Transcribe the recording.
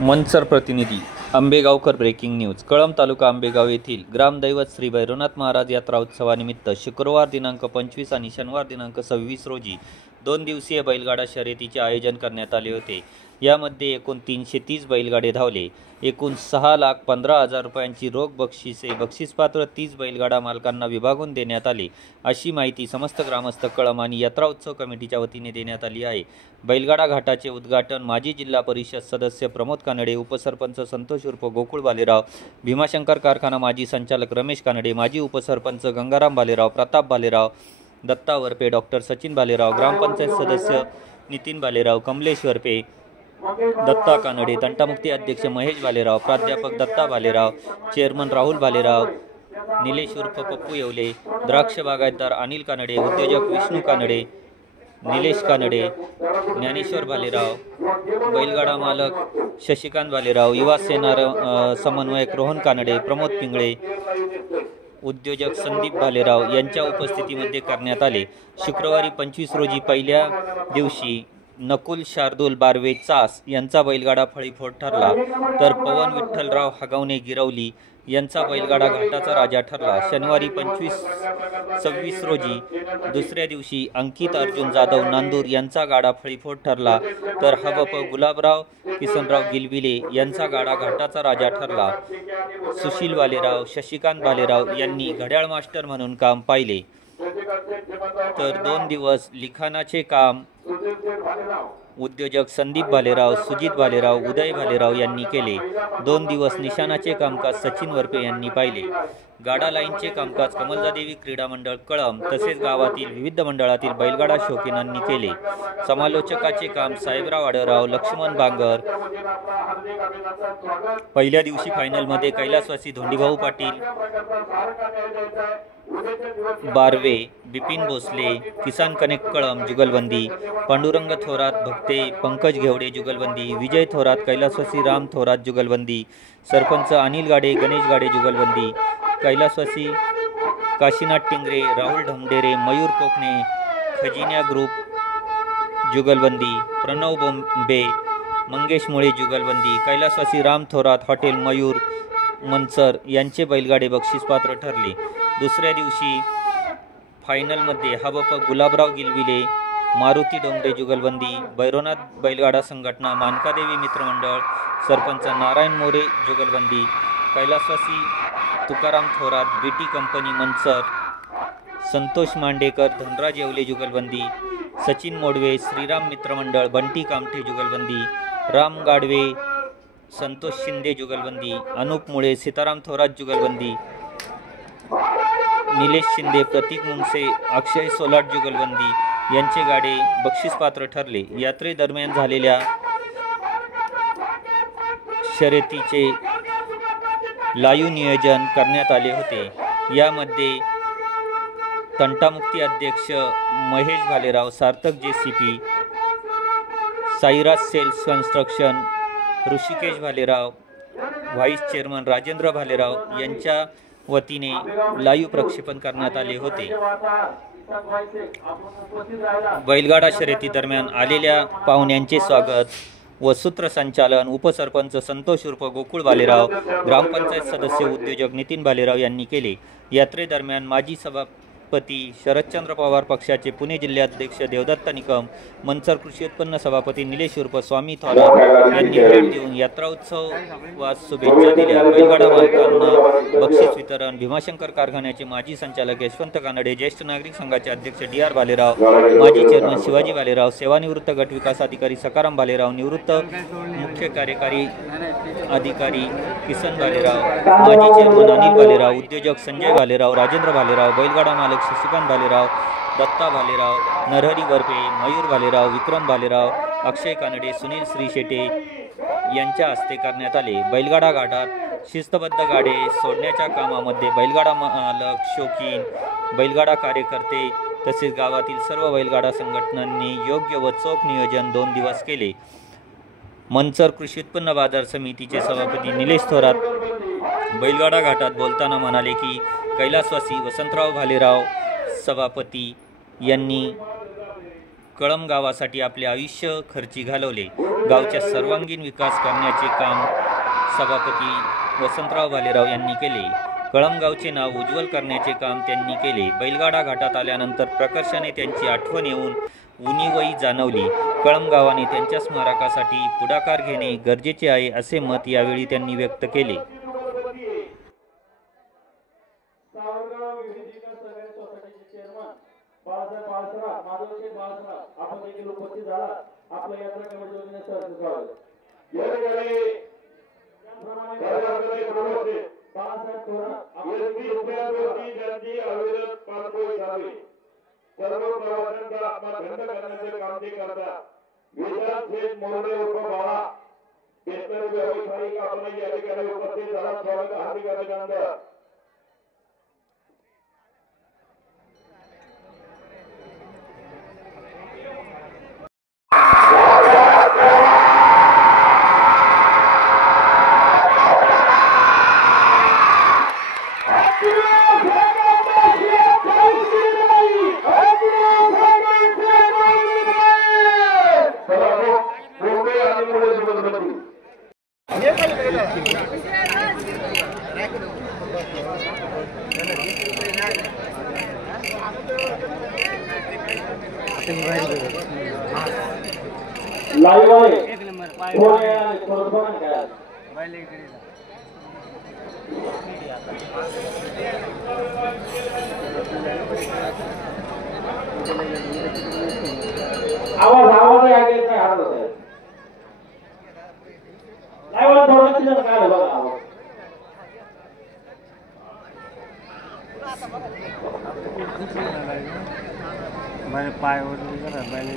मनसर प्रतिनिधी Ambegaonkar. Breaking news. Kalamb taluka Ambegaon येथील ग्रामदैवत श्री भैरवनाथ महाराज यात्रा उत्सवानिमित्त शुक्रवार दिनांक 25 आणि शनिवार दिनांक 26 रोजी 2 दिवसीय बैलगाडा शर्यतीचे आयोजन करण्यात आले होते. यामध्ये एकूण 330 बैलगाडे धावले. एकूण 6,15,000 रुपयांची रोख बक्षिसे बक्षीसपात्र 30 बैलगाडा मालकांना विभागून देण्यात आले, अशी माहिती समस्त ग्रामस्थ कळंब आणि यात्रा उत्सव कमिटीच्या वतीने देण्यात आली आहे. बैलगाडा घाटाचे उद्घाटन माजी जिल्हा परिषद सदस्य प्रमोद कानडे, उपसरपंच संतोष उर्फ गोकुळ बालेराव, भीमाशंकर कारखाना माजी संचालक रमेश कानडे, माजी उपसरपंच गंगाराम बालेराव, प्रताप बालेराव, दत्ता वरपे, डॉक्टर सचिन बालेराव, ग्रामपंचायत सदस्य नितीन बालेराव, कमलेश वरपे, दत्ता कानडे, तंटामुक्ती अध्यक्ष महेश बालेराव, प्राध्यापक दत्ता बालेराव, चेअरमन राहुल बालेराव, निलेश उर्फ पप्पू येवले, द्राक्ष बागायतदार अनिल कानडे, उद्योजक विष्णू कानडे, निलेश कानडे, ज्ञानेश्वर बालेराव, बैलगाडा मालक शशिकांत बालेराव, युवा सेना समन्वयक रोहन कानडे, प्रमोद पिंगळे, उद्योजक संदीप बालेराव यांच्या उपस्थितीमध्ये करण्यात आले. शुक्रवारी 25 रोजी पहिल्या दिवशी नकुल शार्दूल बारवे चास यांचा बैलगाडा फळीफोड ठरला, तर पवन विठ्ठलराव हगवणे गिरवली यांचा बैलगाडा घाटाचा राजा ठरला. शनिवारी 25-26 रोजी दुसऱ्या दिवशी अंकित अर्जुन जाधव नांदूर यांचा गाडा फळीफोड ठरला, तर हबप गुलाबराव किसनराव गिलबिले यांचा गाडा घाटाचा राजा ठरला. सुशील बालेराव, शशिकांत बालेराव यांनी घड्याळ मास्टर म्हणून काम पाहिले, तर 2 दिवस लिखाणाचे काम उद्योजक संदीप बालेराव, सुजित बालेराव, उदय बालेराव यांनी केले. 2 दिवस निशाणाचे कामकाज सचिन वरपे यांनी पाहिले. गाडा लाईनचे कामकाज कमलजादेवी क्रीडा मंडळ कळंब तसेच गावातील विविध मंडळातील बैलगाडा शौकीनांनी केले. समालोचकाचे काम साहेबराव आडराव, लक्ष्मण बांगर. पहिल्या दिवशी फायनलमध्ये कैलासवासी धोंडीभाऊ पाटील बारवे, बिपिन भोसले, किसान कनेक्ट कळंब जुगलबंदी, पांडुरंग थोरात भक्ते, पंकज घेवडे जुगलबंदी, विजय थोरात, कैलासवासी राम थोरात जुगलबंदी, सरपंच अनिल गाडे, गणेश गाडे जुगलबंदी, कैलासवासी काशीनाथ टिंगरे, राहुल ढमडेरे, मयूर कोकणे, खजिन्या ग्रुप जुगलबंदी, प्रणव बोंबे, मंगेश मुळे जुगलबंदी, कैलासवासी राम थोरात, हॉटेल मयूर मनसर यांचे बैलगाडे बक्षीसपात्र ठरले. दुसऱ्या दिवशी फायनलमध्ये हबप गुलाबराव गिलबिले, मारुती डोंगरे जुगलबंदी, भैरवनाथ बैलगाडा संघटना, मानकादेवी मित्रमंडळ, सरपंच नारायण मोरे जुगलबंदी, कैलासवासी तुकाराम थोरात, बीटी कंपनी मनसर, संतोष मांडेकर, धनराज येवले जुगलबंदी, सचिन मोडवे, श्रीराम मित्रमंडळ, बंटी कामठे जुगलबंदी, राम गाडवे, संतोष शिंदे जुगलबंदी, अनुप मुळे, सीताराम थोरात जुगलबंदी, निलेश शिंदे, प्रतीक मुंगसे, अक्षय सोलाट जुगलबंदी यांचे गाडे बक्षीसपात्र ठरले. यात्रेदरम्यान झालेल्या शर्यतीचे लाईव्ह नियोजन करण्यात आले होते. यामध्ये तंटामुक्ती अध्यक्ष Mahesh Balerao, Sarthak JCP, Sairaj sales construction, Rishikesh Balerao, vice chairman Rajendra Balerao यांच्या वतीने लाईव्ह प्रक्षेपण करण्यात आले होते. बैलगाडा शर्यती दरम्यान आलेल्या पाहुण्यांचे स्वागत व सूत्रसंचालन उपसरपंच संतोष उर्फ गोकुळ बालेराव, ग्रामपंचायत सदस्य उद्योजक नितीन बालेराव यांनी केले. यात्रेदरम्यान माजी सभापती शरदचंद्र पवार पक्षाचे पुणे जिल्हाध्यक्ष देवदत्त निकम, मनसर कृषी उत्पन्न सभापती निलेश उर्फ स्वामी थोरात यांनी भेट देऊन यात्रा उत्सवास शुभेच्छा दिल्या. बैलगाडा मालकांना बक्षीस वितरण भीमाशंकर कारखान्याचे माजी संचालक यशवंत कानडे, ज्येष्ठ नागरिक संघाचे अध्यक्ष DR बालेराव, माजी चेअरमन शिवाजी बालेराव, सेवानिवृत्त गट विकास अधिकारी सकाराम बालेराव, निवृत्त मुख्य कार्यकारी अधिकारी किसन बालेराव, माजी चेअरमन अनिल बालेराव, उद्योजक संजय बालेराव, राजेंद्र बालेराव, बैलगाडा मालक शशिकांत बालेराव, दत्ता बालेराव, नरहरी वरपे, मयूर बालेराव, विक्रम बालेराव, अक्षय कानडे, सुनील श्रीशेटे यांच्या हस्ते करण्यात आले. बैलगाडा घाटात शिस्तबद्ध गाडे सोडण्याच्या कामामध्ये बैलगाडा मालक, शौकीन, बैलगाडा कार्यकर्ते तसेच गावातील सर्व बैलगाडा संघटनांनी योग्य व चोख नियोजन 2 दिवस केले. मनसर कृषी उत्पन्न बाजार समितीचे सभापती निलेश थोरात बैलगाडा घाटात बोलताना म्हणाले की कैलासवासी वसंतराव भालेराव सभापती यांनी कळंब गावासाठी आपले आयुष्य खर्ची घालवले. गावच्या सर्वांगीण विकास करण्याचे काम सभापती वसंतराव भालेराव यांनी केले. कळंब गावचे नाव उज्ज्वल करण्याचे काम त्यांनी केले. बैलगाडा घाटात आल्यानंतर प्रकर्षाने त्यांची आठवण येऊन उणीवही जाणवली. कळंब गावाने त्यांच्या स्मारकासाठी पुढाकार घेणे गरजेचे आहे असे मत यावेळी त्यांनी व्यक्त केले. सर्व प्रवाशांचा आत्मा थंड करण्याचे काम ते करतात. विशाल शेठ मोरे उर्फ बाळा शेतकरी व्यावसायिक आपण या ठिकाणी उपस्थित झाला. स्वागत हार्दिक अभिनंदन. लाईव्ह आहे फोन आहे थोडं बघा ना काय आवाज आहे काय हात होत लाईव्ह थोडं चिन्ह काय बघा आवाज मैंने पाए और मैंने